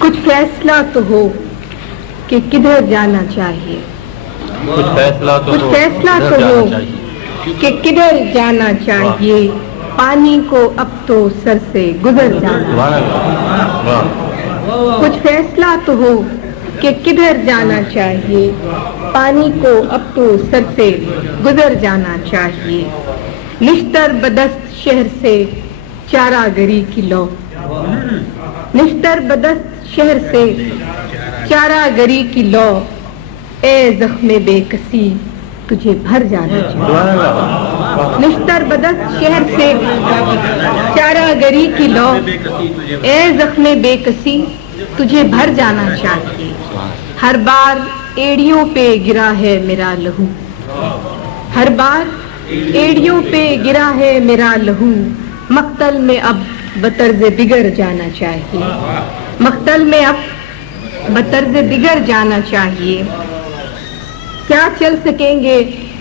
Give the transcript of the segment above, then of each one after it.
کچھ فیصلہ تو ہو کہ کدھر جانا چاہیے، کچھ فیصلہ تو ہو کہ کدھر جانا چاہیے، پانی کو اب تو سر سے گزر جانا چاہیے۔ کچھ فیصلہ تو ہو کہ کدھر جانا چاہیے، پانی کو اب تو سر سے گزر جانا چاہیے۔ نشتر بدست شہر سے چارہ گری کی لو، نشتر بدست شہر سے چارہ گری کی لو، اے زخم بے کسی تجھے بھر جانا چاہیے۔ نشتر بدست شہر سے چارہ گری کی لو، اے زخم بے کسی تجھے بھر جانا چاہیے۔ ہر بار ایڑیوں پہ گرا ہے میرا لہو، ہر بار ایڑیوں پہ گرا ہے میرا لہو، مقتل میں اب بطرز دیگر جانا چاہیے، مقتل میں اب بطرز دیگر جانا چاہیے۔ کیا چل سکیں گے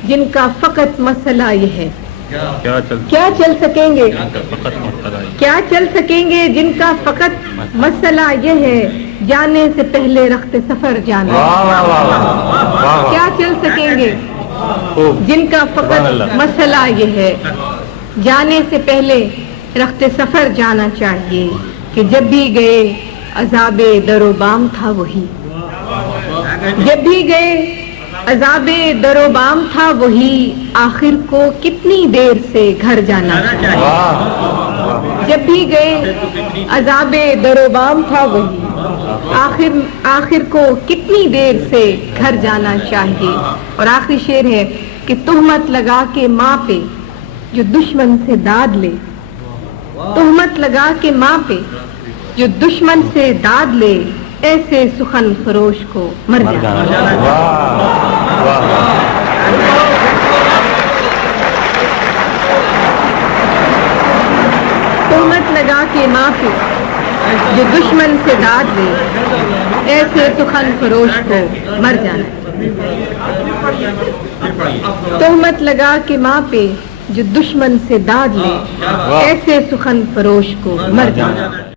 جن کا فقط مسئلہ یہ ہے، کیا چل سکیں گے، کیا چل سکیں گے جن کا فقط مسئلہ یہ ہے، جانے سے پہلے رخت سفر جانا، کیا چل سکیں گے جن کا فقط مسئلہ یہ ہے، جانے سے پہلے رخت سفر جانا چاہیے۔ کہ جب بھی گئے عذاب در و بام تھا وہی، جب بھی گئے عذاب در و بام تھا وہی، آخر کو کتنی دیر سے گھر جانا چاہیے۔ جب بھی گئے عذاب در و بام تھا وہی، آخر کو کتنی دیر سے گھر جانا چاہیے۔ اور آخری شعر ہے کہ تہمت لگا کے ماں پہ جو دشمن سے داد لے، تہمت لگا کے ماں پہ جو دشمن سے داد لے، ایسے سخن فروش کو مر جانا چاہیے۔ تہمت لگا کے ماں پہ جو دشمن سے داد لے، ایسے سخن فروش کو مر جانا چاہیے۔ تہمت لگا کے ماں پہ جو دشمن سے داد لے، ایسے سخن فروش کو مر جانا۔